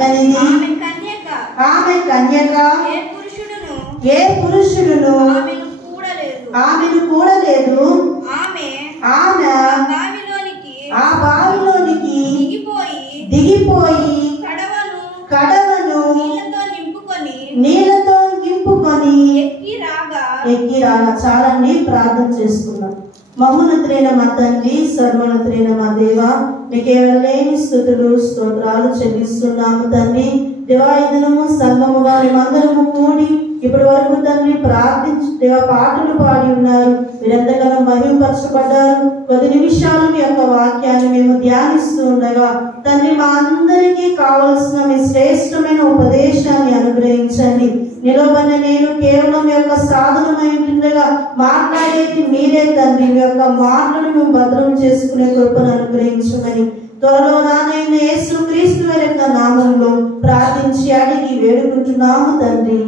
చక్కనిది, ఆమె కన్యక, ఏ పురుషుడును ఆమెను కూడలేదు. ఆమె ఆ బావిలోనికి దిగిపోయి కడవను నీళ్లతో నింపుకొని ఎక్కి రాగా. చాలండి, ప్రార్థన చేసుకున్నాం. మహోన్నతులైన మా తండ్రి, సర్వోన్నతులైన మా దేవ, నీకే లేని స్తుతులు స్తోత్రాలు చెల్లిస్తున్నాము తండ్రి. దేవాయుధనము సంఘముగా మేమందరము కూడి ఇప్పటి వరకు తండ్రి ప్రార్థించి దేవ పాటలు పాడి ఉన్నారు. మీరెంతగానో మహిమపరచబడ్డారు. కొద్ది నిమిషాలు మీ యొక్క వాక్యాన్ని మేము ధ్యానిస్తూ ఉండగా తండ్రి మా అందరికీ కావలసిన మీ శ్రేష్టమైన ఉపదేశాన్ని అనుగ్రహించండి. నిలవబడిన నేను కేవలం మీ యొక్క సాధనమై ఉంటుండగా మాట్లాడేది మీరే తండ్రి. మీ యొక్క మాటలు మేము భద్రం చేసుకునే కృపను అనుగ్రహించమని త్వరలో రానైన యేసుక్రీస్తు వారి యొక్క నామంలో ప్రార్థించి అడిగి వేడుకుంటున్నాము తండ్రి.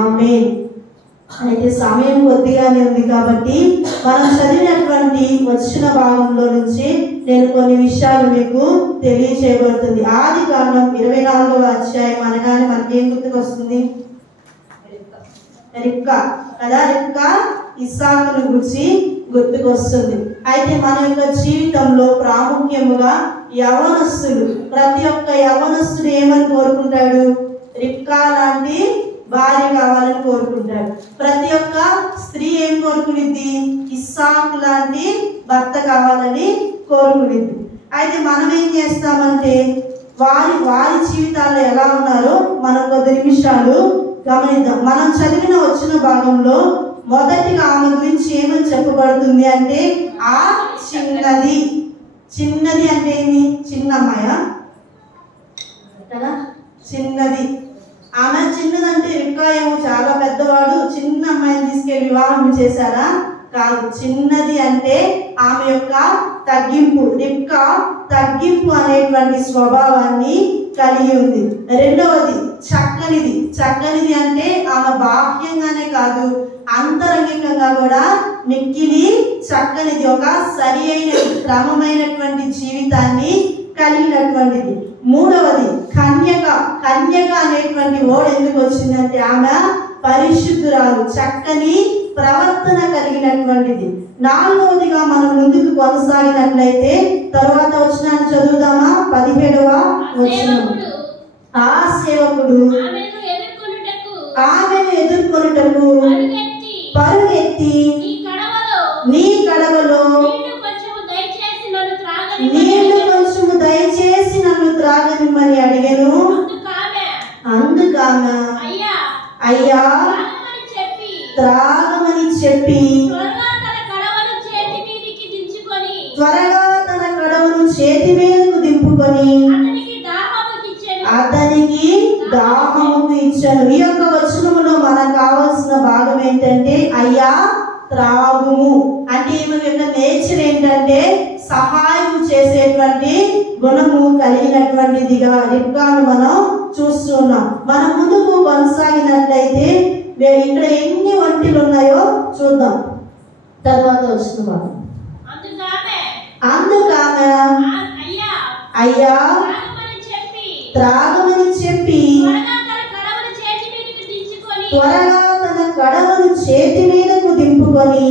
ఆమేన్. అయితే సమయం కొద్దిగానే ఉంది కాబట్టి మనం చదివినటువంటి వచ్చిన భాగంలో నుంచి నేను కొన్ని విషయాలు మీకు తెలియచేయబడుతుంది. ఆదికాండం 24వ అధ్యాయం అనగానే మనకి ఏం గుర్తుకొస్తుంది? రిబ్కా కదా. రిబ్కా ఇస్సాకును గురించి గుర్తుకొస్తుంది. అయితే మన యొక్క జీవితంలో ప్రాముఖ్యముగా యవనస్తులు, ప్రతి ఒక్క యవనస్తుడు ఏమని కోరుకుంటాడు? రిబ్కా లాంటి భార్య కావాలని కోరుకుంటాడు. ప్రతి ఒక్క స్త్రీ ఏం కోరుకునిద్ది? ఇస్సాకు లాంటి భర్త కావాలని కోరుకునిద్ది. అయితే మనం ఏం చేస్తామంటే వారి జీవితాల్లో ఎలా ఉన్నారో మనం కొద్ది నిమిషాలు గమనిద్దాం. మనం చదివిన వచ్చిన భాగంలో మొదటిగా ఆమె గురించి ఏమని చెప్పబడుతుంది అంటే ఆ చిన్నది. చిన్నది అంటే ఏంటి? చిన్నమ్మాయ కదా, చిన్నది. ఆమె చిన్నదంటే రిబ్కా ఏమో చాలా పెద్దవాడు, చిన్న అమ్మాయిని తీసుకెళ్లి వివాహం చేశారా? కాదు. చిన్నది అంటే ఆమె యొక్క తగ్గింపు. రిబ్కా తగ్గింపు అనేటువంటి స్వభావాన్ని కలిగి ఉంది. రెండవది చక్కనిది. చక్కనిది అంటే ఆమె బాహ్యంగానే కాదు, అంతరంగికంగా కూడా మిక్కిలి చక్కనిది. ఒక సరి అయిన క్రమమైనటువంటి జీవితాన్ని కలిగినటువంటిది. మూడవది కన్యక. కన్యక అనేటువంటి వర్డ్ ఎందుకు వచ్చిందంటే ఆమె పరిశుద్ధురాలు, చక్కని ప్రవర్తన కలిగినటువంటిది. నాలుగవదిగా మనం ముందుకు కొనసాగినట్లయితే తర్వాత వచనాన్ని చదువుదామా? 17వ వచనం. ఆ సేవకుడు ఆమెను ఎదుర్కొనుటకు పరుగెత్తి నీ కడవలో నీళ్లు కొంచెము దయచేసి నన్ను త్రాగనిమ్మని అడిగాను. అందుకామె అయ్యా త్రాగమని చెప్పి త్వరగా తన కడవను చేతి మీదకు దింపుకొని అతనికి దాహముకు ఇచ్చాను. ఈ యొక్క వచనములో మనకు కావాల్సిన భాగం ఏంటంటే అయ్యా త్రాగుము అంటే ఈమె యొక్క నేచర్ ఏంటంటే సహాయం చేసేటువంటి గుణము కలిగినటువంటిదిగా రిబ్కాను మనం చూస్తున్నాం. మనం ముందుకు కొనసాగినట్లయితే ఇక్కడ ఎన్ని వంటలు ఉన్నాయో చూద్దాం. తర్వాత వస్తున్నాం. అందుకామె అయ్యా త్రాగమని చెప్పి త్వరగా తన కడవను చేతి మీదకు దింపుకొని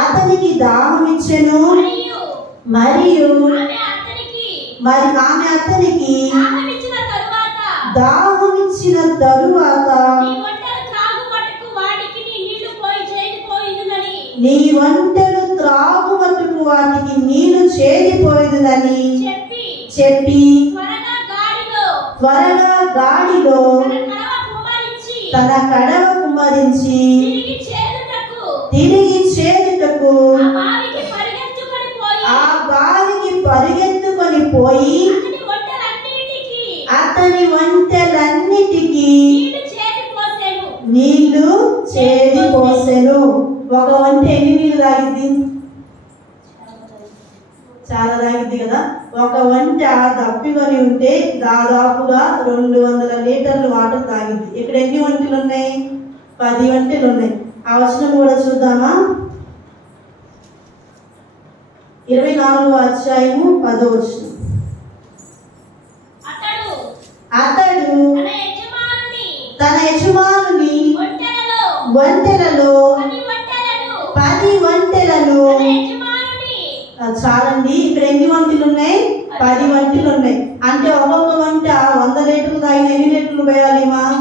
అతనికి దాహం ఇచ్చెను. మరియు ఆమె అతనికి దాహం ఇచ్చిన తరువాత నీ వంటలు త్రాగు మట్టుకు వాటికి నీళ్లు చేరిపోయిందని చెప్పి త్వరగా గాడిలో తన కడవ కుమ్మరించి తిరిగి చేరుటకు ఆ బావికి పరిగెత్తుకొని పోయి అతని వంటలన్నిటికీ నీళ్లు చేరిపోసెను. ఒక వంట ఎన్ని నీళ్లు తాగింది? చాలా తాగింది కదా. ఒక వంట తప్పికొని ఉంటే దాదాపుగా 200 లీటర్లు వాటర్ తాగింది. ఇక్కడ ఎన్ని వంటలు ఉన్నాయి? 10 వంటలు ఉన్నాయి. ఆ వచనం కూడా చూద్దామా? 24వ అధ్యాయము 10వ వచనం. వంటలలో 10 వంటలను. చాలండి, ఇక్కడ ఎన్ని వంటలు ఉన్నాయి? 10 వంటలు ఉన్నాయి. అంటే ఒక్కొక్క వంట 100 లీటర్లు తాగిన ఎన్ని లీటర్లు పోయాలి? 1000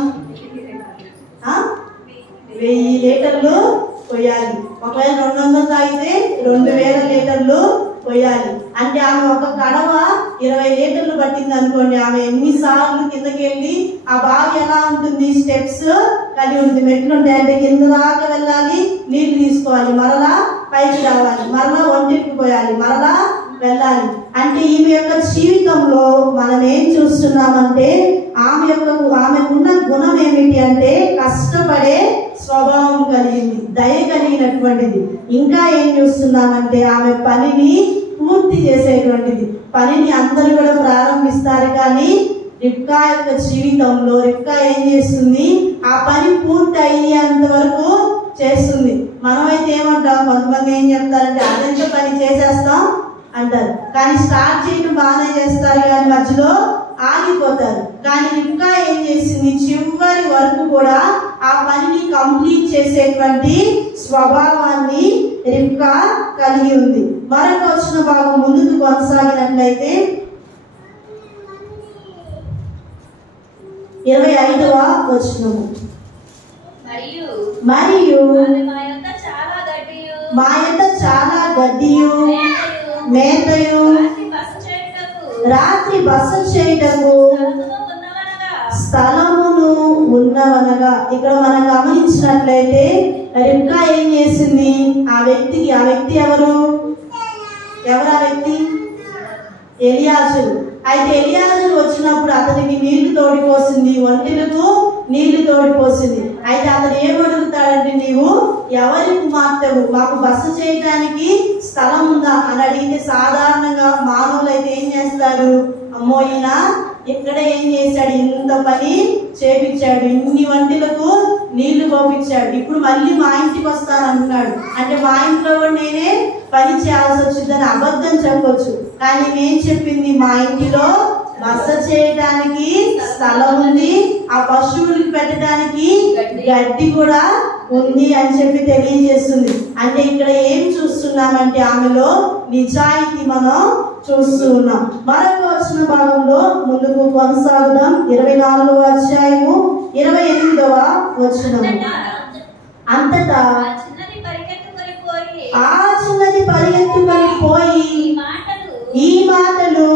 లీటర్లు పోయాలి. ఒకవేళ 200 తాగితే 2000 లీటర్లు పోయాలి. అంటే ఆమె ఒక కడవ 20 లీటర్లు పట్టింది అనుకోండి. ఆమె ఎన్నిసార్లు కిందకి వెళ్ళి, ఆ బావి ఎలా ఉంటుంది? స్టెప్స్ కలిగి ఉంటుంది, మెట్లు ఉంటాయి. అంటే కింద దాకా వెళ్ళాలి, నీళ్లు తీసుకోవాలి, మరలా పైకి రావాలి, మరలా ఒంటికి పోయాలి, మరలా వెళ్ళాలి. అంటే ఈమె యొక్క జీవితంలో మనం ఏం చూస్తున్నామంటే ఆమెకున్న గుణం ఏమిటి అంటే కష్టపడే స్వభావం కలిగింది, దయ కలిగినటువంటిది. ఇంకా ఏం చూస్తున్నామంటే ఆమె పనిని పూర్తి చేసేటువంటిది. పనిని అందరూ కూడా ప్రారంభిస్తారు, కానీ రిబ్కా యొక్క జీవితంలో రిబ్కా ఏం చేస్తుంది? ఆ పని పూర్తి అయ్యేంత వరకు చేస్తుంది. మనమైతే ఏమంటాం? కొంతమంది ఏం చెప్తారంటే అదంతా పని చేసేస్తాం అంటారు, కానీ స్టార్ట్ చేయడం బాగానే చేస్తారు, కానీ మధ్యలో ఆగిపోతారు. కానీ రిబ్కా ఏం చేసింది? చివరి వరకు కూడా ఆ పనిని కంప్లీట్ చేసేటువంటి స్వభావాన్ని రిబ్కా కలిగి ఉంది. మరొక వచ్చిన భాగం ముందుకు కొనసాగినట్లయితే 25వ వచనము. మరియు మా యొక్క చాలా గడ్డియు మేతయు రాత్రి బస చేయుటకు స్థలమును ఉన్నవనగా. ఇక్కడ మనం గమనించినట్లయితే రిబ్కా ఏం చేసింది? ఆ వ్యక్తి ఎవరు? ఆ వ్యక్తి? ఎలియాజరు. అయితే ఎలియాజరు వచ్చినప్పుడు అతనికి నీళ్లు తోడిపోసింది, ఒంటెలకు నీళ్లు తోడిపోసింది. అయితే అతను ఏమడుగుతాడంటే, నీవు ఎవరి కుమార్తెవు? మాకు బస చేయడానికి స్థలం ఉందా అని అడిగితే సాధారణంగా మానవులు అయితే ఏం చేస్తారు? అమ్మో, ఈయన ఇక్కడ ఏం చేశాడు? ఇంత పని చేపించాడు, ఇన్ని వంటలకు నీళ్లు పోపించాడు, ఇప్పుడు మళ్ళీ మా ఇంటికి వస్తానంటున్నాడు. అంటే మా ఇంట్లో కూడా నేనే పని చేయాల్సి వచ్చిందని అబద్ధం చెప్పొచ్చు. కానీ ఏం చెప్పింది? మా ఇంటిలో బస చేయడానికి స్థలం ఉంది, ఆ పశువులకు పెట్టడానికి గడ్డి కూడా ఉంది అని చెప్పి తెలియజేస్తుంది. అంటే ఇక్కడ ఏం చూస్తున్నామంటే ఆమెలో నిజాయితీ మనం చూస్తూ ఉన్నాం. మరొక వచ్చిన భాగంలో ముందుకు కొనసాగుదాం. 24వ అధ్యాయము 28వ వచనం. అంతటా ఆ చిన్నది పరిగెత్తుకొని పోయి ఈ మాటలు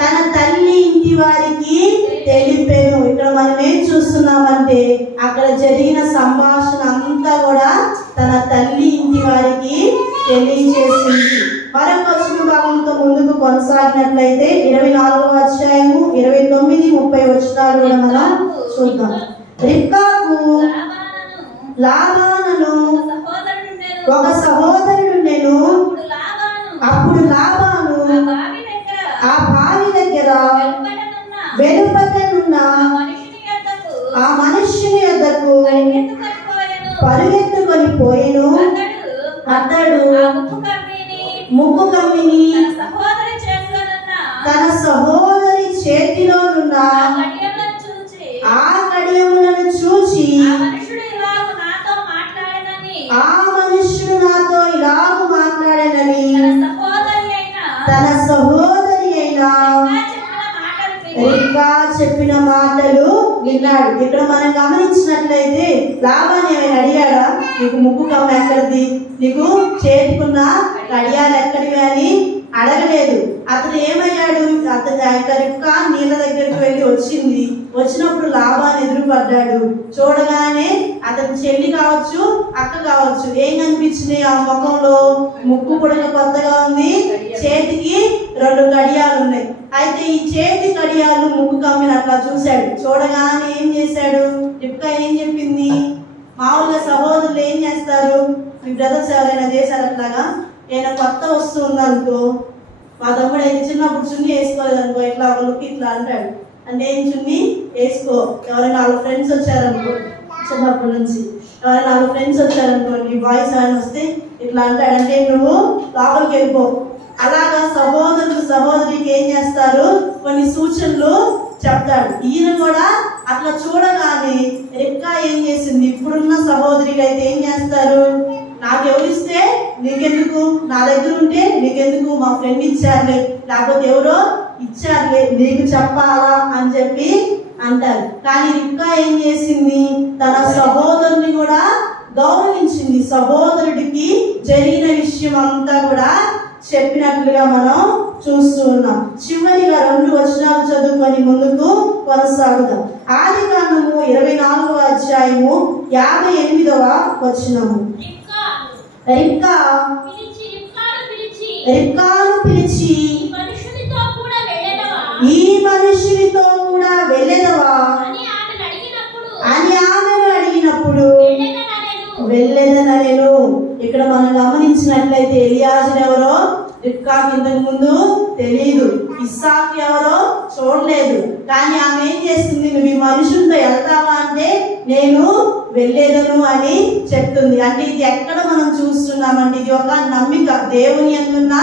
తన తల్లి ఇంటి వారికి తెలిపెను. ఇక్కడ మనం ఏం చూస్తున్నామంటే అక్కడ జరిగిన సంభాషణ అంతా కూడా తన తల్లి ఇంటి వారికి తెలియజేసింది. మరొక వచ్చిన భాగంతో ముందుకు కొనసాగినట్లయితే 24వ అధ్యాయము 29, 30 వచనాలు కూడా మనం చూద్దాం. రిబ్కాకు లాబానును ఒక సహోదరుడుండెను. అప్పుడు లాబాను ఆ బావి దగ్గర వెలుపటనున్న ఆ మనుష్యుని యొద్దకు పరుగెత్తుకొని పోయెను. అతడు ముక్కు కమ్మిని తన సహోదరి చేతిలోనున్న ఆ కడియములను చూచి ఆ మనుష్యుడు నాతో ఇలాగ మాట్లాడానని తన సహోదరి అయినా రిబ్కా చెప్పిన మాటలు విన్నాడు. ఇక్కడ మనం గమనించినట్లయితే లాబాను ఏమైనా అడిగాడా? నీకు ముక్కు కమ్మ ఎక్కడిది, నీకు చేతికున్న కడియాలు ఎక్కడివి అని అడగలేదు. అతను ఏమయ్యాడు? అతను రిబ్కా నీళ్ళ దగ్గరికి వెళ్ళి వచ్చినప్పుడు లాబాను ఎదురుపడ్డాడు. చూడగానే అతని చెల్లి కావచ్చు, అక్క కావచ్చు, ఏం కనిపించింది? ఆ ముఖంలో ముక్కు కూడా కొత్తగా ఉంది, చేతికి 2 కడియాలు ఉన్నాయి. అయితే ఈ చేతి కడియాలు ముక్కు కమ్మిన అట్లా చూశాడు. చూడగానే ఏం చేశాడు? రిబ్కా ఏం చెప్పింది? మామూలుగా సహోదరులు ఏం చేస్తారు? మీ బ్రదర్స్ ఎవరైనా చేశారు అట్లాగా? ఏదైనా కొత్త వస్తువు ఉందనుకో, మా తమ్ముడు అయితే చిన్నప్పుడు చున్నీ వేసుకోలేదు అనుకో, ఇట్లా వాళ్ళకి ఇట్లా అంటాడు. అంటే ఏం చున్నీ వేసుకో. ఎవరైనా వాళ్ళ ఫ్రెండ్స్ వచ్చారనుకో, చిన్నప్పటి నుంచి ఎవరైనా వాళ్ళ ఫ్రెండ్స్ వచ్చారనుకోండి, బాయ్స్ ఎవరైనా వస్తే ఇట్లా అంటాడు. అంటే నువ్వు లోపలికి వెళ్ళిపో. అలాగా సహోదరికి ఏం చేస్తారు? కొన్ని సూచనలు చెప్తాడు. ఈయన కూడా అట్లా చూడగానే రిబ్కా ఏం చేసింది, ఇప్పుడున్న సహోదరులు అయితే ఏం చేస్తారు, నాకు ఎవరిస్తే నీకెందుకు, నా దగ్గర ఉంటే నీకెందుకు, మా ఫ్రెండ్ ఇచ్చారులే, లేకపోతే ఎవరో ఇచ్చారులే, నీకు చెప్పాలా అని చెప్పి అంటారు. కానీ రిబ్కా ఏం చేసింది, తన సహోదరుని కూడా గౌరవించింది. సహోదరుడికి జరిగిన విషయం అంతా కూడా చెప్పినట్లుగా మనం చూస్తూ ఉన్నాం. చివరిగా 2 వచనాలు చదువుకొని ముందుకు కొనసాగుదాం. ఆదికాండము 24వ అధ్యాయము 58వ వచనము. రిబ్కాను పిలిచి ఈ మనుషునితో కూడా వెళ్ళెదవా అని ఆమెను అడిగినప్పుడు వెళ్ళేదనెను. ఇక్కడ మనం గమనించినట్లయితే ఎలియాజరు ఎవరో రిబ్కాకి ఇంతకు ముందు తెలియదు, ఇస్సాకు ఎవరో చూడలేదు. కానీ ఆమె ఏం చేస్తుంది, నువ్వు ఈ మనుషులతో వెళ్తావా అంటే నేను వెళ్ళేదను అని చెప్తుంది. అంటే ఇది ఎక్కడ మనం చూస్తున్నామంటే ఇది ఒక నమ్మిక, దేవుని యందున్న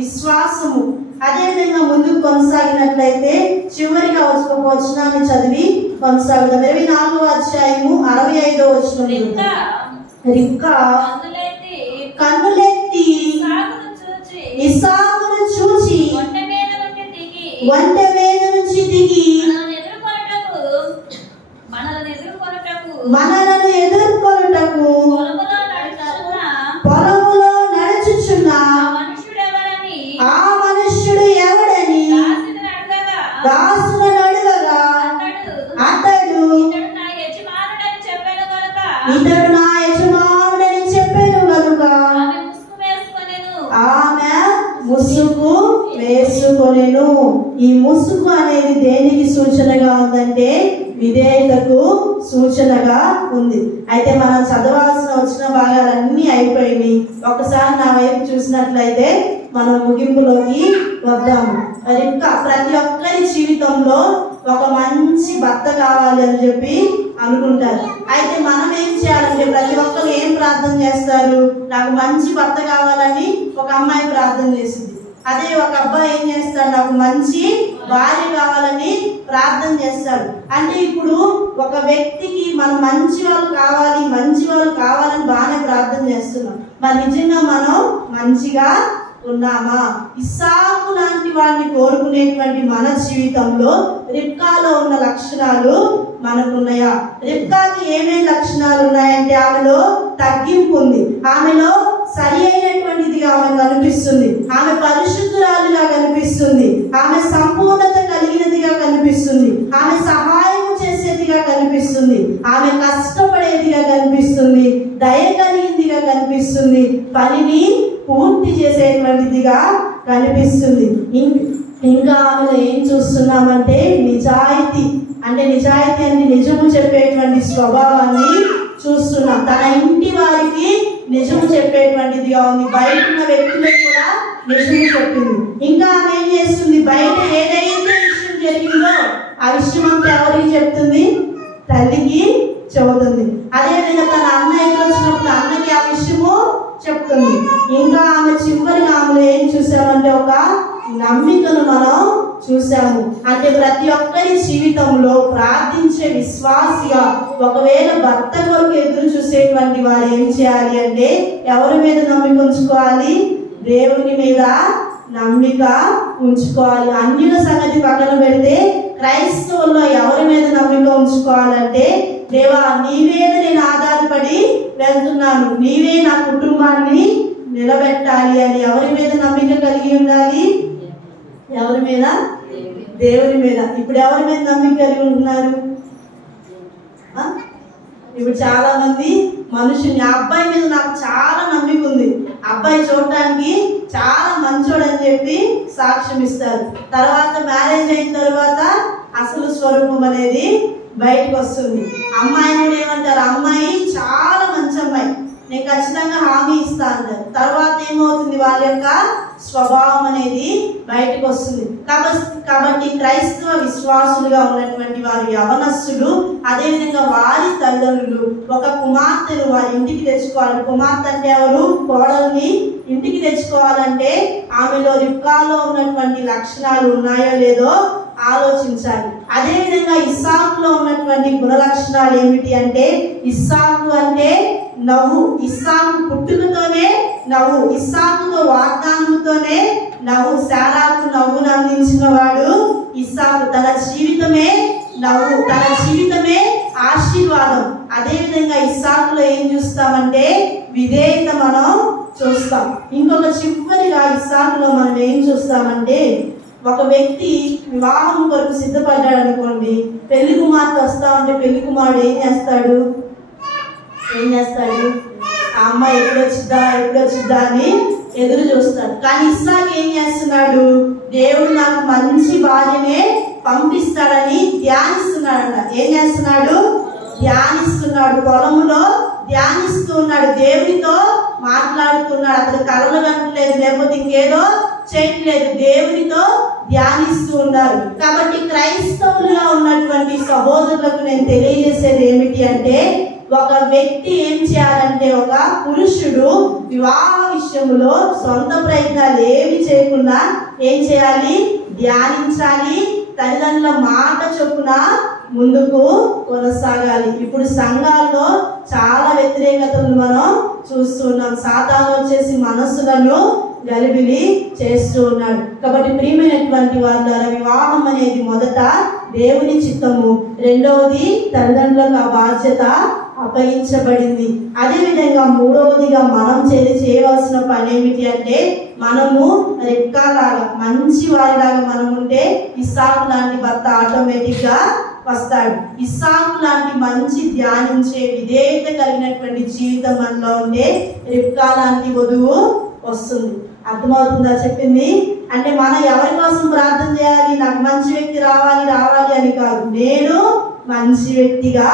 విశ్వాసము. అదేవిధంగా ముందుకు కొనసాగినట్లయితే చివరిగా ఒక వచనాన్ని చదివి కొనసాగుదాం. 24వ అధ్యాయము 65వ వచనం. రిబ్కా కన్నులెత్తి ఇస్సాకును చూచి ఒంటె మీద నుంచి దిగి మనలను ఎదుర్కొనుటకు పొలములో నడుచుచున్న ఆ మనుష్యుడు ఎవడని దాసులను అడగగా అతడు ఇతడు నా యజమానుడని చెప్పెను గనుక ఆమె ముసుగు వేసుకొనెను. ఈ ముసుగు అనేది దేనికి సూచనగా ఉందంటే విధేయతకు సూచనగా ఉంది. అయితే మనం చదవాల్సిన వచ్చిన భాగాలన్నీ అయిపోయినాయి. ఒకసారి నా వైపు చూసినట్లయితే మనం ముగింపులోకి వద్దాము. ఇంకా ప్రతి ఒక్కరి జీవితంలో ఒక మంచి భర్త కావాలి అని చెప్పి అనుకుంటారు. అయితే మనం ఏం చేయాలంటే ప్రతి ఒక్కరు ఏం ప్రార్థన చేస్తారు, నాకు మంచి భర్త కావాలని ఒక అమ్మాయి ప్రార్థన చేసింది. అదే ఒక అబ్బాయి ఏం చేస్తాడు, నాకు మంచి భార్య కావాలని ప్రార్థన చేస్తాడు. అంటే ఇప్పుడు ఒక వ్యక్తికి మనం మంచి వాళ్ళు కావాలని బాగానే ప్రార్థన చేస్తున్నాం. మరి నిజంగా మనం మంచిగా ఉన్నామా? ఇస్సాకు లాంటి వాడిని కోరుకునేటువంటి మన జీవితంలో రిబ్కాలో ఉన్న లక్షణాలు మనకున్నాయా? రిబ్కాకి ఏమేమి లక్షణాలు ఉన్నాయంటే ఆమెలో తగ్గింపు ఉంది, ఆమెలో సరి అయినటువంటిదిగా ఆమె కనిపిస్తుంది, ఆమె పరిశుద్ధురాలుగా కనిపిస్తుంది, ఆమె సంపూర్ణత కలిగినదిగా కనిపిస్తుంది, ఆమె సహాయం చేసేదిగా కనిపిస్తుంది, ఆమె కష్టపడేదిగా కనిపిస్తుంది, దయ కలిగిందిగా కనిపిస్తుంది, పనిని పూర్తి చేసేటువంటిదిగా కనిపిస్తుంది. ఇంకా ఆమెలో ఏం చూస్తున్నామంటే నిజాయితీ అంటే నిజము చెప్పేటువంటి స్వభావాన్ని చూస్తున్నాం. తన ఇంటి వారికి నిజము చెప్పేటువంటిదిగా ఉంది, బయట ఉన్న వ్యక్తులకు కూడా నిజము చెప్పింది. ఇంకా ఆమె ఏం చేస్తుంది, బయట ఏదైతే విషయం జరిగిందో ఆ విషయం అంతా ఎవరికి చెప్తుంది, తల్లికి చెబుతుంది. అదేవిధంగా తన అన్నయ్యకి వచ్చినప్పుడు అన్నకి ఆ విషయము చెప్తుంది. ఇంకా ఆమె చివరిగా ఆమెలో ఏం చూసామంటే ఒక నమ్మికను మనం చూసాము. అంటే ప్రతి ఒక్కరి జీవితంలో ప్రార్థించే విశ్వాసిగా ఒకవేళ భర్త కొరకు ఎదురు చూసేటువంటి వారు ఏం చేయాలి అంటే ఎవరి మీద నమ్మిక ఉంచుకోవాలి, దేవుని మీద నమ్మిక ఉంచుకోవాలి. అన్యుల సంగతి పక్కన పెడితే క్రైస్తవుల్లో ఎవరి మీద నమ్మిక ఉంచుకోవాలంటే దేవా నీ మీద నేను ఆధారపడి వెళ్తున్నాను, నీవే నా కుటుంబాన్ని నిలబెట్టాలి అని ఎవరి మీద నమ్మిక కలిగి ఉండాలి, ఎవరి మీద, దేవుని మీద. ఇప్పుడు ఎవరి మీద నమ్మిక కలిగి ఉంటున్నారు? ఇప్పుడు చాలా మంది మనుషుల్ని, అబ్బాయి మీద నాకు చాలా నమ్మిక ఉంది, అబ్బాయి చూడటానికి చాలా మంచోడు అని చెప్పి సాక్ష్యం ఇస్తారు. తర్వాత మ్యారేజ్ అయిన తర్వాత అసలు స్వరూపం అనేది బయటకు వస్తుంది. అమ్మాయిని కూడా ఏమంటారు, అమ్మాయి చాలా మంచి అమ్మాయి, నేను ఖచ్చితంగా హామీ ఇస్తా అంటారు. తర్వాత ఏమవుతుంది, వాళ్ళ యొక్క స్వభావం అనేది బయటకు వస్తుంది. కాబట్టి క్రైస్తవ విశ్వాసులుగా ఉన్నటువంటి వారు యవనస్తులు, అదేవిధంగా వారి తల్లిదండ్రులు ఒక కుమార్తెను వారి ఇంటికి తెచ్చుకోవాలి. కుమార్తె అంటే ఎవరు? కోడల్ని ఇంటికి తెచ్చుకోవాలంటే ఆమెలో రిబ్కాలో ఉన్నటువంటి లక్షణాలు ఉన్నాయో లేదో ఆలోచించాలి. అదేవిధంగా ఇస్సాకులో ఉన్నటువంటి గుణ లక్షణాలు ఏమిటి అంటే, ఇస్సాకు అంటే నవ్వు. ఇస్సాకు పుట్టుకతోనే నవ్వు, ఇస్సాకుతో వాగ్దానంతోనే నవ్వు. శారాకు నవ్వును అందించిన వాడు ఇస్సాకు. తన జీవితమే నవ్వు, తన జీవితమే ఆశీర్వాదం. అదేవిధంగా ఇస్సాకులో ఏం చూస్తామంటే విధేయత మనం చూస్తాం. ఇంకొక చివరిగా ఇస్సాకులో మనం ఏం చూస్తామంటే, ఒక వ్యక్తి వివాహం కొరకు సిద్ధపడ్డాడు అనుకోండి, పెళ్లి కుమార్తె వస్తా ఉంటే పెళ్లి కుమారుడు ఏం చేస్తాడు? ఆ అమ్మాయి ఎప్పుడొచ్చిద్దా అని ఎదురు చూస్తాడు. కానీ ఇస్సాకు ఏం చేస్తున్నాడు? దేవుడు నాకు మంచి భార్యనే పంపిస్తాడని ధ్యానిస్తున్నాడంట. ఏం చేస్తున్నాడు? ధ్యానిస్తున్నాడు. పొలంలో ధ్యానిస్తూ ఉన్నాడు, దేవునితో మాట్లాడుతున్నాడు. అతను కలలు కట్టలేదు, లేకపోతే ఇంకేదో చేయట్లేదు, దేవునితో ధ్యానిస్తూ ఉన్నారు. కాబట్టి క్రైస్తవులుగా ఉన్నటువంటి సహోదరులకు నేను తెలియజేసేది ఏమిటి అంటే, ఒక వ్యక్తి ఏం చేయాలంటే, ఒక పురుషుడు వివాహ విషయంలో సొంత ప్రయత్నాలు ఏమి చేయకుండా ఏం చేయాలి? ధ్యానించాలి. తల్లిదండ్రుల మాట చొప్పున ముందుకు కొనసాగాలి. ఇప్పుడు సంఘాల్లో చాలా వ్యతిరేకతలు మనం చూస్తున్నాం. సాతాను వచ్చేసి మనస్సులను గలిబిలి చేస్తూ ఉన్నాడు. కాబట్టి ప్రియమైనటువంటి వారి ద్వారా వివాహం అనేది మొదట దేవుని చిత్తము, రెండవది తల్లిదండ్రులకు ఆ బాధ్యత అప్పగించబడింది. అదేవిధంగా మూడవదిగా మనం చేయవలసిన పని ఏమిటి అంటే, మనము రెక్కలాగా మంచి వారిలాగా మనం ఉంటే ఇస్సాకు లాంటి భర్త ఆటోమేటిక్ గా వస్తాడు. ఇస్సాకు లాంటి మంచి ధ్యానించే విధేయత కలిగినటువంటి జీవితం మనలో ఉంటే రిబ్కా లాంటి వధువు వస్తుంది. అర్థమవుతుందా చెప్పింది? అంటే మనం ఎవరి కోసం ప్రార్థన చేయాలి? నాకు మంచి వ్యక్తి రావాలి అని కాదు, నేను మంచి వ్యక్తిగా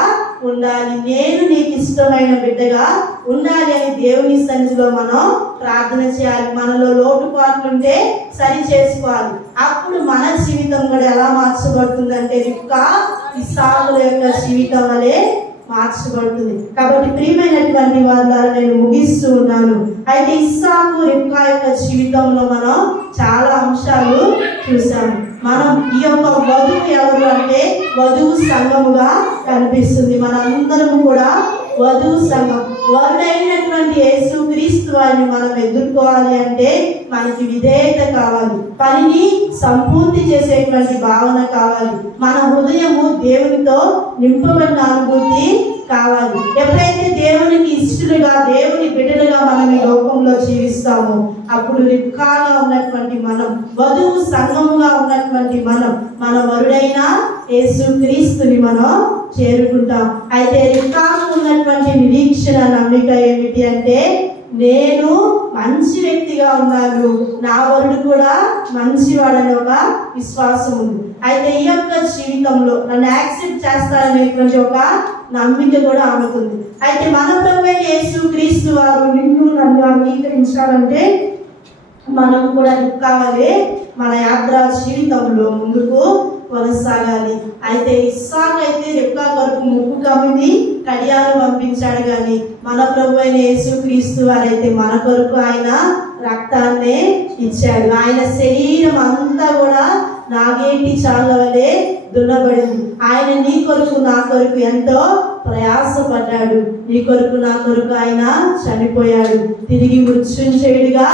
ఉండాలి, నేను నీకు ఇష్టమైన బిడ్డగా ఉండాలి అని దేవుని సన్నిధిలో మనం ప్రార్థన చేయాలి. మనలో లోటుపాట్లు ఉంటే సరి చేసుకోవాలి. అప్పుడు మన జీవితం కూడా ఎలా మార్చబడుతుందంటే రిబ్కా ఇస్సాకుల యొక్క జీవితం వలె మార్చబడుతుంది. కాబట్టి ప్రియమైనటువంటి వారి ద్వారా నేను ముగిస్తూ ఉన్నాను. అయితే ఇస్సాకు రిబ్కా యొక్క జీవితంలో మనం చాలా అంశాలు చూసాము. మనం ఈ యొక్క వధువు ఎవరు అంటే వధువు సంఘముగా కనిపిస్తుంది. మనందరం కూడా వధువు సంఘం. వరుడైనటువంటి యేసుక్రీస్తు వారిని మనం ఎదుర్కోవాలి అంటే మనకి విధేయత కావాలి, పనిని సంపూర్తి చేసేటువంటి భావన కావాలి, మన హృదయము దేవునితో నింపబడిన అనుభూతి కావాలి. ఎప్పుడైతే దేవునికి ఇష్టలుగా, దేవుని బిడ్డలుగా మనం ఈ లోకంలో జీవిస్తామో అప్పుడు రిబ్కాగా ఉన్నటువంటి మనం, వధువు సంఘముగా ఉన్నటువంటి మనం, మన వరుడైన యేసుక్రీస్తుని మనం చేరుకుంటాం. అయితే రిబ్కాకు ఉన్నటువంటి నిరీక్షణ, నమ్మిక ఏమిటి అంటే, నేను మంచి వ్యక్తిగా ఉన్నాను, నా వరుడు కూడా మంచివాడని ఒక విశ్వాసం ఉంది. అయితే ఈ యొక్క జీవితంలో నన్ను యాక్సెప్ట్ చేస్తారనేటువంటి ఒక నమ్మిక కూడా ఆమెకుంది. అయితే మన ప్రభువైన యేసుక్రీస్తు వారు నిన్ను నన్ను అంగీకరించాలంటే మనం కూడా కావాలి, మన యాత్రా జీవితంలో ముందుకు కొనసాగాలి. అయితే ఇస్సాకు అయితే రిబ్కా కొరకు ముక్కు కమ్మిని కడియాలు పంపించాడు, కానీ మన ప్రభువైన యేసుక్రీస్తు వారైతే మన కొరకు ఆయన రక్తాన్నే ఇచ్చాడు. ఆయన శరీరం అంతా కూడా నాగేటి చాళ్ళ వలె దున్నబడింది. ఆయన నీ కొరకు నా కొరకు ఎంతో ప్రయాసపడ్డాడు. నీ కొరకు నా కొరకు ఆయన చనిపోయాడు, తిరిగి మృత్యుంజయుడిగా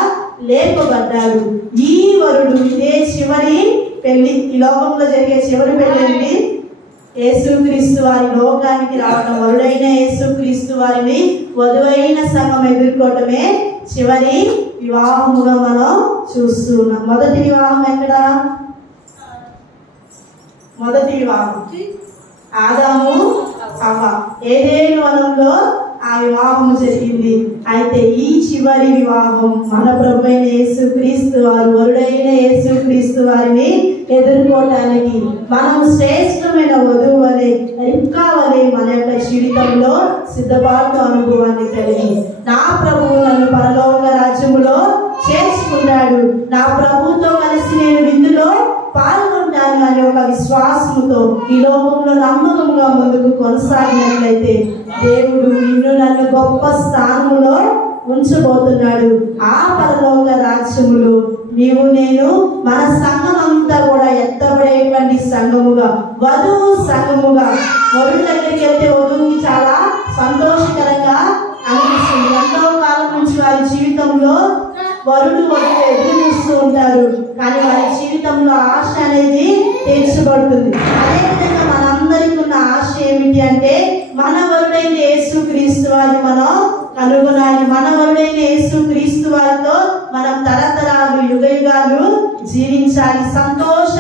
లేపబడ్డాడు. ఈ వరుడు, ఇదే చివరి పెళ్లి, ఈ లోకంలో జరిగే చివరి పెళ్లి అండి. యేసుక్రీస్తు వారి లోకానికి రావడం, వరుడైన యేసుక్రీస్తు వారిని వధువైన సంఘం ఎదుర్కోవటమే చివరి వివాహముగా మనం చూస్తున్నాం. మొదటి వివాహం ఎక్కడ? మొదటి వివాహం ఆదాము హవ్వ, ఏదేను వనంలో ఆ వివాహం జరిగింది. అయితే ఈ చివరి వివాహం మన ప్రభువైన యేసుక్రీస్తు వారు, వరుడైన యేసుక్రీస్తు వారిని ఎదుర్కోవటానికి మనం శ్రేష్టమైన వధువు వలె, రిబ్కా వలె మన యొక్క జీవితంలో సిద్ధపాటు అనుభవాన్ని కలిగి, నా ప్రభువు నన్ను పరలోక రాజ్యములో చేర్చుకున్నాడు. నా ప్రభుతో కలిసి నేను విందులో పాల్గొంటాను అనే ఒక విశ్వాసంతో ఈ లోకంలో నమ్మకంగా ముందుకు కొనసాగినట్లయితే దేవుడు నిన్ను నన్ను గొప్ప స్థానంలో ఉంచబోతున్నాడు. ఆ పరలోక రాజ్యములో నీవు నేను మన సంఘం అంతా కూడా ఎత్తబడేటువంటి సంఘముగా, వధువు సంఘముగా, వరుడి దగ్గరికి వెళ్తే వధువుకి చాలా సంతోషకరంగా అనిపిస్తుంది. ఎంతో కాలం నుంచి వారి జీవితంలో వరుడు వధువు ఎదురు చూస్తూ ఉంటారు, కానీ వారి జీవితంలో ఆశ అనేది తీర్చబడుతుంది. అదేవిధంగా మనందరికీ ఉన్న ఆశ ఏమిటి అంటే మన వరుడైన యేసుక్రీస్తు వారిని మనం కనుగొనాలి. మన వరుడైన యేసుక్రీస్తు వారితో మనం తరతరాలు యుగయుగాలు జీవించాలి. సంతోష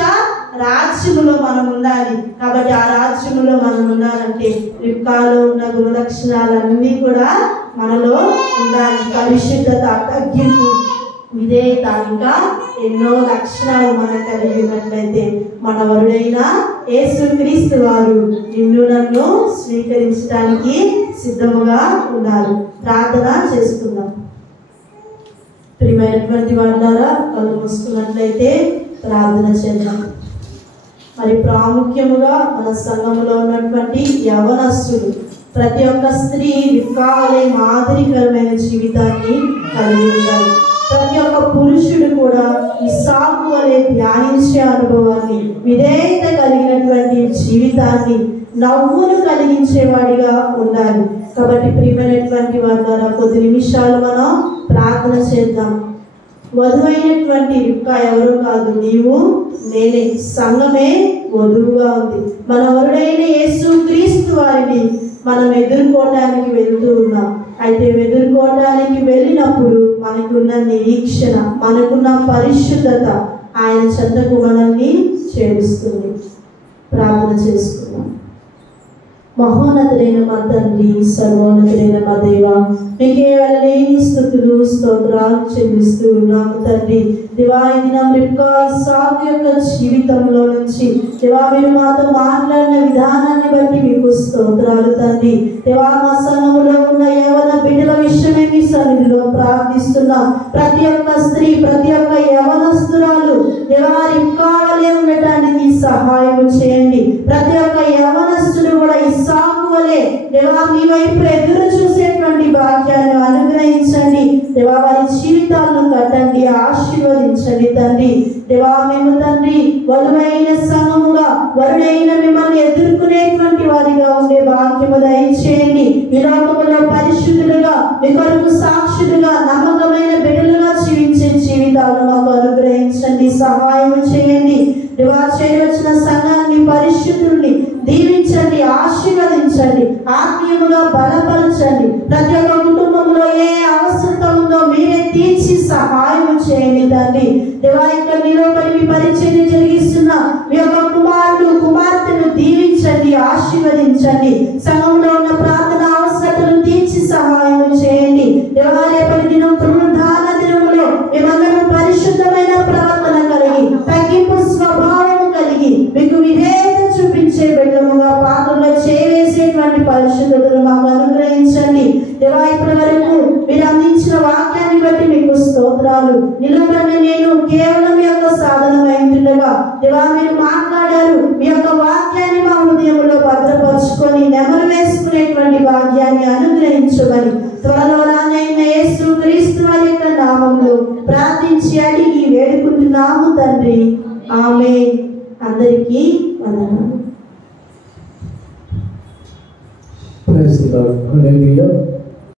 రాజ్యములో మనం ఉండాలి. కాబట్టి ఆ రాజ్యములో మనం ఉండాలంటే రిబ్కాలో ఉన్న గుణలక్షణాలన్నీ కూడా మనలో ఉండాలి. పరిశుద్ధత, తగ్గింపు, విధేయత, ఇంకా ఎన్నో లక్షణాలు మనం కలిగి ఉన్నట్లయితే మన వరుడైన యేసుక్రీస్తు వారు నిన్ను నన్ను స్వీకరించడానికి సిద్ధముగా ఉన్నారు. ప్రార్థన చేసుకుందాం. ప్రియమైనటువంటి వాళ్ళారా, కళ్ళు మూసుకున్నట్లయితే ప్రార్థన చేద్దాం. మరి ప్రాముఖ్యముగా మన సంఘంలో ఉన్నటువంటి యవనస్తులు, ప్రతి ఒక్క స్త్రీ రిబ్కావలే మాదిరికరమైన జీవితాన్ని కలిగి ఉండాలి. ప్రతి ఒక్క పురుషుడు కూడా ఇస్సాకు వలె ధ్యానించే అనుభవాన్ని, విధేయత కలిగినటువంటి జీవితాన్ని, నవ్వును కలిగించేవాడిగా ఉండాలి. కాబట్టి ప్రియమైనటువంటి వారి ద్వారా కొద్ది నిమిషాలు మనం ప్రార్థన చేద్దాం. వధువైనటువంటి రిబ్కా ఎవరో కాదు, నీవు నేనే. సంఘమే వధువుగా ఉంది. మన వరుడైన యేసుక్రీస్తు వారిని మనం ఎదుర్కోవడానికి వెళ్తూ ఉన్నాం. అయితే ఎదుర్కోవడానికి వెళ్ళినప్పుడు మనకున్న నిరీక్షణ, మనకున్న పరిశుద్ధత ఆయన చెంతకు మనల్ని చేరుస్తుంది. ప్రార్థన చేసుకున్నాం. మహోన్నతుడైన మా తండ్రి, సర్వోన్నతుడైన మా దేవ, మీకే వెళ్ళలేని స్తుతులు స్తోత్రాలు చెల్లిస్తూ ఉన్నాము తండ్రి. దేవా, ఈ దినం రిబ్కా ఇస్సాకు యొక్క జీవితంలో నుంచి దేవా మీరు మాతో మాట్లాడిన విధానాన్ని బట్టి మీకు స్తోత్రాలు తండ్రి. దేవా, మా సంఘములో ఉన్న యవన బిడ్డల విషయమే మీ సన్నిధిలో ప్రార్థిస్తున్నాం. ప్రతి ఒక్క స్త్రీ, ప్రతి ఒక్క యవనస్తురాలు దేవా రిబ్కా వలె ఉండటానికి సహాయం చేయండి. ప్రతి ఒక్క యవనస్తుడు కూడా ఇస్సాకు వలె దేవా మీ వైపు ఎదురు చూసేటువంటి భాగ్యాన్ని అనుగ్రహించండి. దేవా వారి జీవితాలను కట్టండి, ఆశీర్వదించండి తండ్రి. దేవా మేము తండ్రి వధువైన సంఘముగా, వరుడైన మిమ్మల్ని ఎదుర్కొనేటువంటి వారిగా ఉండే భాగ్యము దయచేయండి. ఈ లోకములో పరిశుద్ధులుగా, మీ కొరకు సాక్షులుగా, నమ్మకమైన బిడ్డలుగా జీవించే జీవితాలను మాకు అనుగ్రహించండి, సహాయం చేయండి. దేవా చేయవచ్చిన సంఘాన్ని, పరిశుద్ధుల్ని దీవించండి, ఆశీర్వదించండి, ఆత్మీయముగా బలపరచండి. ప్రతి ఒక్క కుటుంబంలో ఏ అవసరత ఉందో మీరే తీర్చి సహాయం చేయండి తండ్రి. దేవా ఇక్కడ నిలబడి మీ పరిచయం జరిగిస్తున్న మీ యొక్క కుమారుడు, కుమార్తెను దీవించండి, ఆశీర్వదించండి. సంఘంలో ఉన్న ప్రార్థన అవసరతను తీర్చి సహాయం చేయండి. దేవా రేపటి దినం పునరుద్ధాన దినములో మేమందరం పరిశుద్ధమైన ప్రవర్తన కలిగి, తగ్గింపు స్వభావం కలిగి, మీకు విధేయత చూపించే బిడ్డలుగా, పాత్రలో చేవేసేటువంటి పరిశుద్ధతను మాకు అనుగ్రహించండి. దేవా ఇప్పటి వరకు మీరు అందించిన వాక్యాన్ని బట్టి మీకు స్తోత్రాలు. నిలబడిన నేను కేవలం మీ యొక్క సాధనమైంటుండగా దేవా మీరు మాట్లాడారు. మీ యొక్క వాక్యాన్ని మా హృదయంలో భద్రపరుచుకొని నెమరు వేసుకునేటువంటి భాగ్యాన్ని అనుగ్రహించమని త్వరలో రానైన యేసుక్రీస్తు వారి యొక్క నామములో ప్రార్థించి అడిగి వేడుకుంటున్నాము తండ్రి. ఆమేన్. అందరికీ వందనాలు. Praise the Lord. Hallelujah.